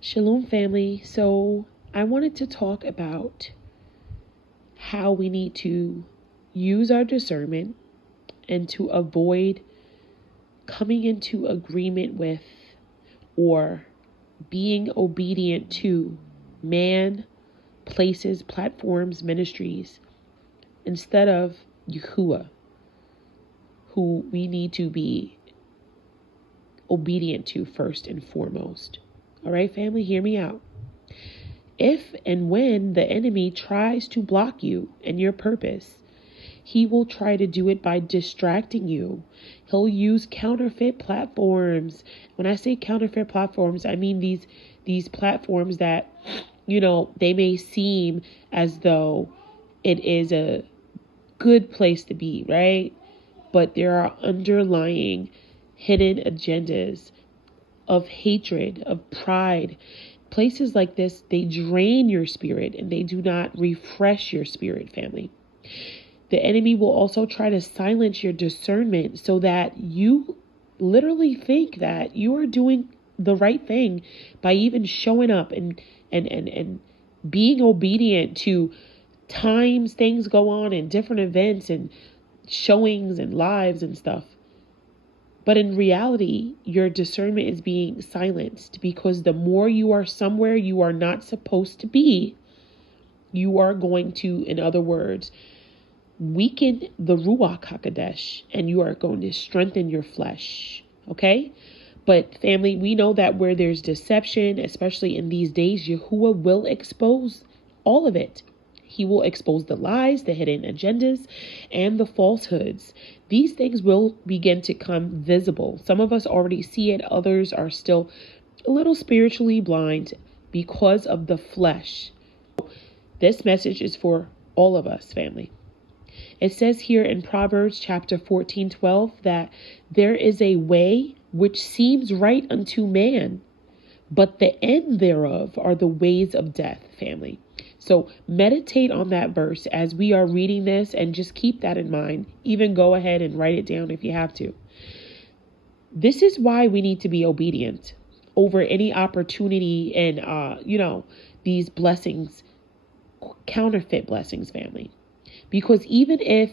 Shalom, family. So I wanted to talk about how we need to use our discernment and to avoid coming into agreement with or being obedient to man, places, platforms, ministries, instead of Yahuwah, who we need to be obedient to first and foremost. All right, family, hear me out. If and when the enemy tries to block you and your purpose, he will try to do it by distracting you. He'll use counterfeit platforms. When I say counterfeit platforms, I mean these platforms that, they may seem as though it is a good place to be, right? But there are underlying hidden agendas of hatred, of pride. Places like this, they drain your spirit and they do not refresh your spirit, family. The enemy will also try to silence your discernment so that you literally think that you are doing the right thing by even showing up and being obedient to times things go on and different events and showings and lives and stuff. But in reality, your discernment is being silenced because the more you are somewhere you are not supposed to be, you are going to, in other words, weaken the Ruach HaKodesh and you are going to strengthen your flesh. Okay? But family, we know that where there's deception, especially in these days, Yahuwah will expose all of it. He will expose the lies, the hidden agendas, and the falsehoods. These things will begin to come visible. Some of us already see it. Others are still a little spiritually blind because of the flesh. This message is for all of us, family. It says here in Proverbs chapter 14:12 that there is a way which seems right unto man, but the end thereof are the ways of death, family. So meditate on that verse as we are reading this and just keep that in mind. Even go ahead and write it down if you have to. This is why we need to be obedient over any opportunity and, these blessings, counterfeit blessings, family. Because even if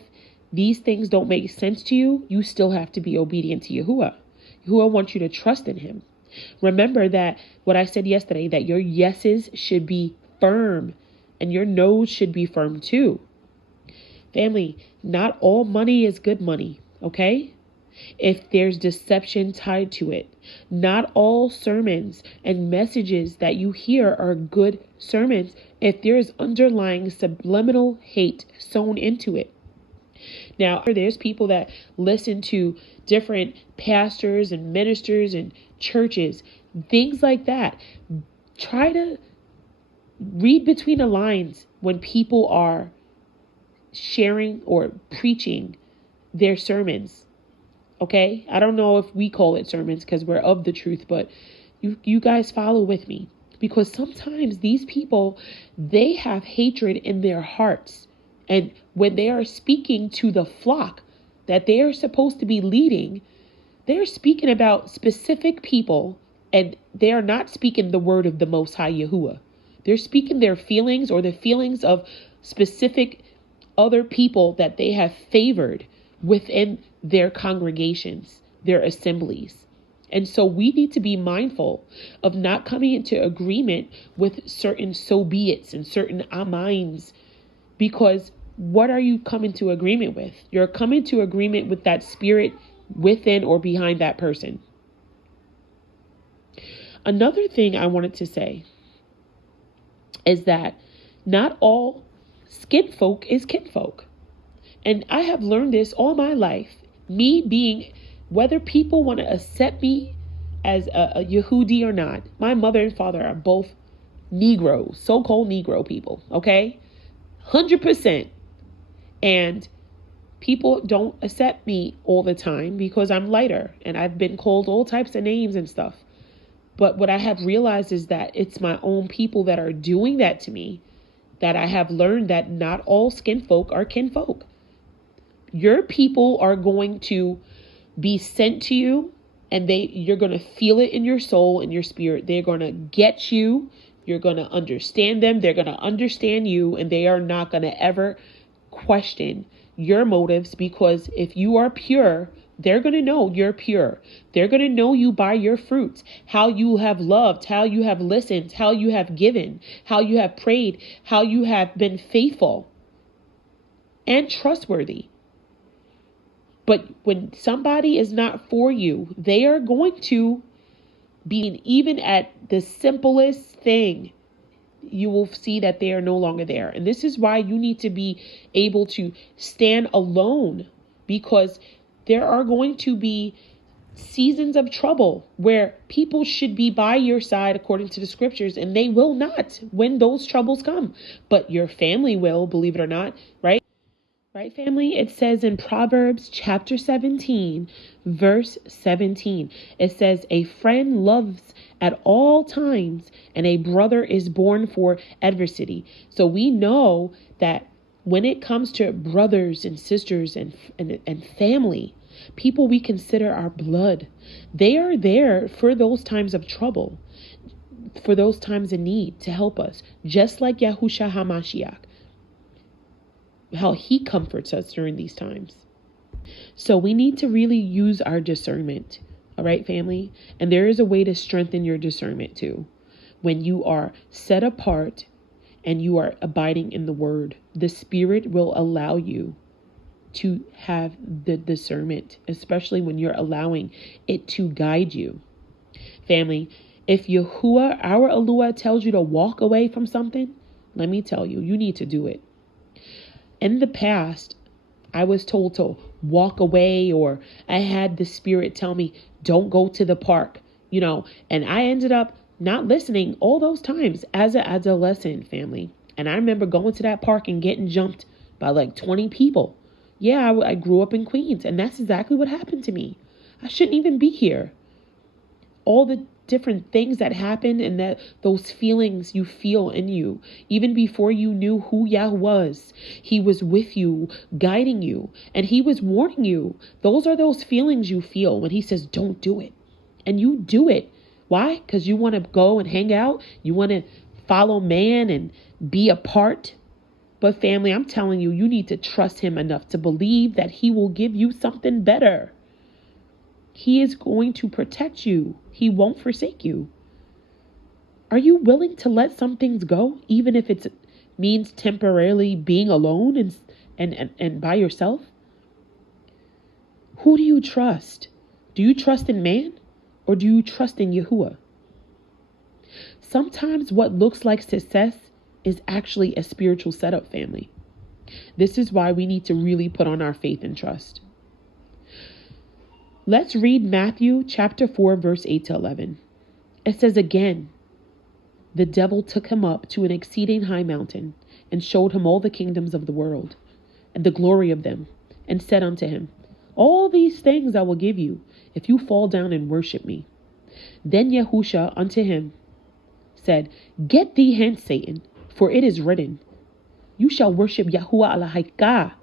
these things don't make sense to you, you still have to be obedient to Yahuwah. Yahuwah wants you to trust in him. Remember that what I said yesterday, that your yeses should be firm and your no's should be firm too. Family, not all money is good money, okay? If there's deception tied to it, not all sermons and messages that you hear are good sermons if there's underlying subliminal hate sewn into it. Now, there's people that listen to different pastors and ministers and churches, things like that. Try to read between the lines when people are sharing or preaching their sermons. Okay? I don't know if we call it sermons because we're of the truth, but you guys follow with me. Because sometimes these people, they have hatred in their hearts. And when they are speaking to the flock that they are supposed to be leading, they're speaking about specific people and they are not speaking the word of the Most High Yahuwah. They're speaking their feelings or the feelings of specific other people that they have favored within their congregations, their assemblies. And so we need to be mindful of not coming into agreement with certain so be it's and certain amines, because what are you coming to agreement with? You're coming to agreement with that spirit within or behind that person. Another thing I wanted to say is that not all skinfolk is kinfolk. And I have learned this all my life. Me being, whether people want to accept me as a Yehudi or not, my mother and father are both Negroes, so-called Negro people, okay? 100%. And people don't accept me all the time because I'm lighter and I've been called all types of names and stuff. But what I have realized is that it's my own people that are doing that to me, that I have learned that not all skinfolk are kinfolk. Your people are going to be sent to you and you're going to feel it in your soul and your spirit. They're going to get you. You're going to understand them. They're going to understand you, and they are not going to ever question your motives, because if you are pure, they're going to know you're pure. They're going to know you by your fruits, how you have loved, how you have listened, how you have given, how you have prayed, how you have been faithful and trustworthy. But when somebody is not for you, they are going to be, even at the simplest thing, you will see that they are no longer there. And this is why you need to be able to stand alone, because there are going to be seasons of trouble where people should be by your side according to the scriptures, and they will not when those troubles come. But your family will, believe it or not, right? Right, family? It says in Proverbs chapter 17, verse 17, it says, a friend loves at all times, and a brother is born for adversity. So we know that when it comes to brothers and sisters and family, people we consider our blood, they are there for those times of trouble, for those times of need, to help us, just like Yahushua HaMashiach, how he comforts us during these times. So we need to really use our discernment. All right, family? And there is a way to strengthen your discernment too. When you are set apart and you are abiding in the word, the Spirit will allow you to have the discernment, especially when you're allowing it to guide you. Family, if Yahuwah, our Eluah, tells you to walk away from something, let me tell you, you need to do it. In the past, I was told to walk away, or I had the Spirit tell me, don't go to the park, and I ended up not listening all those times as a lesson, family. And I remember going to that park and getting jumped by like 20 people. Yeah, I grew up in Queens, and that's exactly what happened to me. I shouldn't even be here. All the different things that happen, and that those feelings you feel in you, even before you knew who Yah was, he was with you, guiding you, and he was warning you. Those are those feelings you feel when he says, don't do it. And you do it. Why? Because you want to go and hang out. You want to follow man and be a part. But family, I'm telling you, you need to trust him enough to believe that he will give you something better. He is going to protect you. He won't forsake you. Are you willing to let some things go, even if it means temporarily being alone and by yourself? Who do you trust? Do you trust in man, or do you trust in Yahuwah? Sometimes what looks like success is actually a spiritual setup, family. This is why we need to really put on our faith and trust. Let's read Matthew chapter 4, verse 8 to 11. It says, again, the devil took him up to an exceeding high mountain and showed him all the kingdoms of the world and the glory of them, and said unto him, all these things I will give you if you fall down and worship me. Then Yahushua unto him said, get thee hence, Satan, for it is written, you shall worship Yahuwah,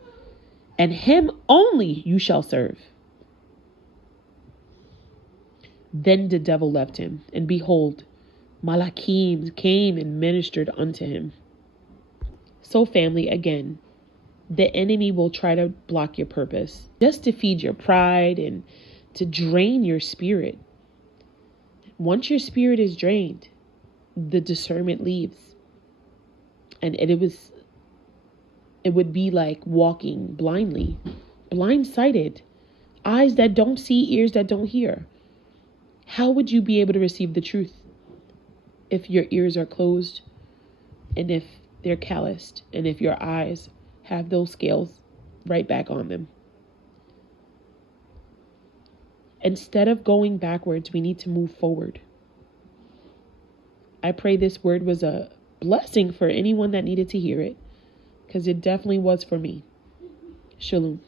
and him only you shall serve. Then the devil left him, and behold, Malachim came and ministered unto him. So family, again, the enemy will try to block your purpose, just to feed your pride and to drain your spirit. Once your spirit is drained, the discernment leaves. And it would be like walking blindly, blindsided, eyes that don't see, ears that don't hear. How would you be able to receive the truth if your ears are closed, and if they're calloused, and if your eyes have those scales right back on them? Instead of going backwards, we need to move forward. I pray this word was a blessing for anyone that needed to hear it, because it definitely was for me. Shalom.